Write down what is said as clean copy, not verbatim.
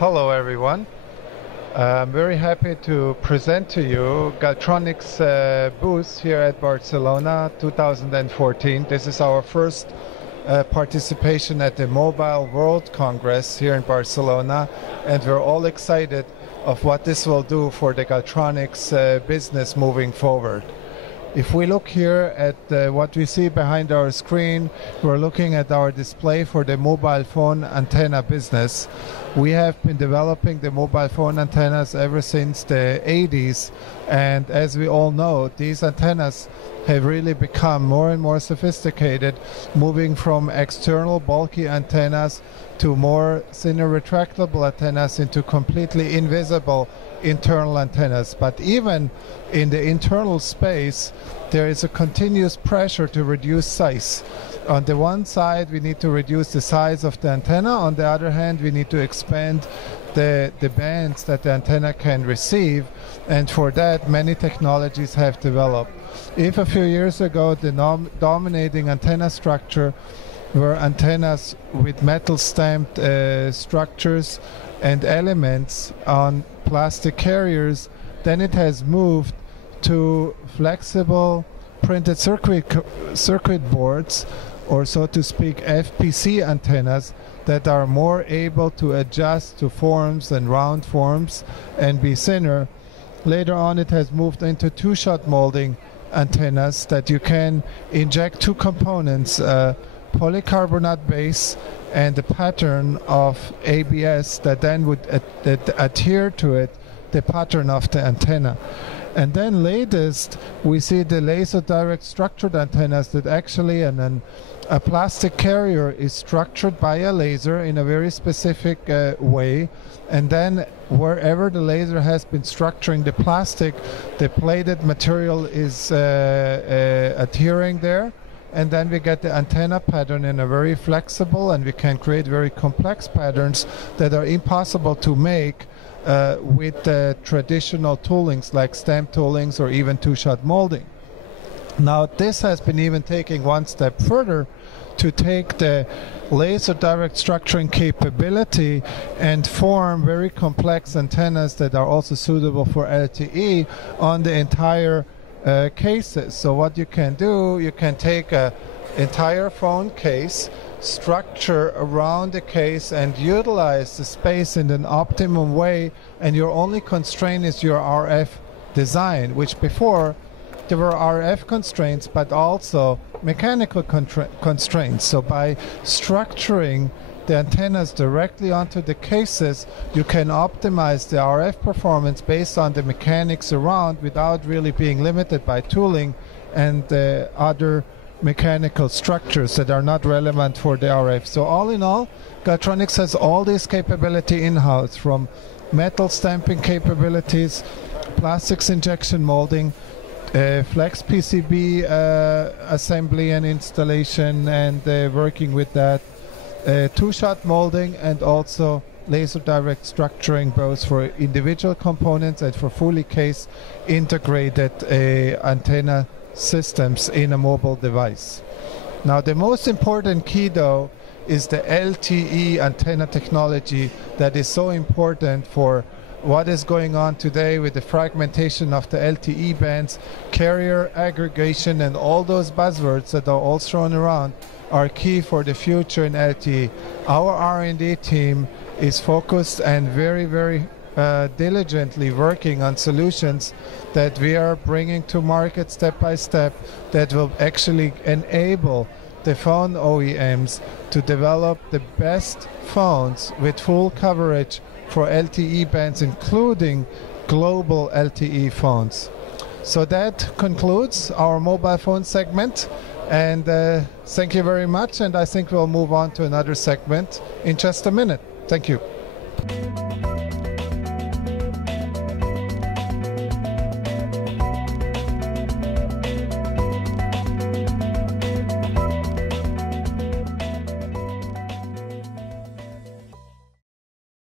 Hello everyone. I'm very happy to present to you Galtronics booth here at Barcelona 2014. This is our first participation at the Mobile World Congress here in Barcelona, and we're all excited of what this will do for the Galtronics business moving forward. If we look here at what we see behind our screen, we're looking at our display for the mobile phone antenna business. We have been developing the mobile phone antennas ever since the 80s, and as we all know, these antennas have really become more and more sophisticated, moving from external bulky antennas to more thinner retractable antennas into completely invisible internal antennas. But even in the internal space, there is a continuous pressure to reduce size. On the one side, we need to reduce the size of the antenna. On the other hand, we need to expand the bands that the antenna can receive, and for that, many technologies have developed. If a few years ago, the dominating antenna structure were antennas with metal stamped structures and elements on plastic carriers, then it has moved to flexible printed circuit boards, or so to speak FPC antennas, that are more able to adjust to forms and round forms and be thinner. Later on, it has moved into two-shot molding antennas that you can inject two components, polycarbonate base and the pattern of ABS that then would adhere to it, the pattern of the antenna. And then latest, we see the laser direct structured antennas that actually a plastic carrier is structured by a laser in a very specific way, and then wherever the laser has been structuring the plastic, the plated material is adhering there, and then we get the antenna pattern in a very flexible, and we can create very complex patterns that are impossible to make with traditional toolings like stamp toolings or even two-shot molding. Now this has been even taking one step further to take the laser direct structuring capability and form very complex antennas that are also suitable for LTE on the entire cases. So what you can do, you can take an entire phone case, structure around the case and utilize the space in an optimum way, and your only constraint is your RF design, which before there were RF constraints but also mechanical constraints. So by structuring the antennas directly onto the cases, you can optimize the RF performance based on the mechanics around without really being limited by tooling and other mechanical structures that are not relevant for the RF. So all in all, Galtronics has all this capability in-house, from metal stamping capabilities, plastics injection molding, flex PCB assembly and installation and working with that, two-shot molding, and also laser direct structuring, both for individual components and for fully case integrated antenna systems in a mobile device. Now the most important key though is the LTE antenna technology that is so important for what is going on today with the fragmentation of the LTE bands, carrier aggregation, and all those buzzwords that are all thrown around are key for the future in LTE. Our R&D team is focused and very diligently working on solutions that we are bringing to market step by step that will actually enable the phone OEMs to develop the best phones with full coverage for LTE bands, including global LTE phones. So that concludes our mobile phone segment, and thank you very much, and I think we'll move on to another segment in just a minute. Thank you.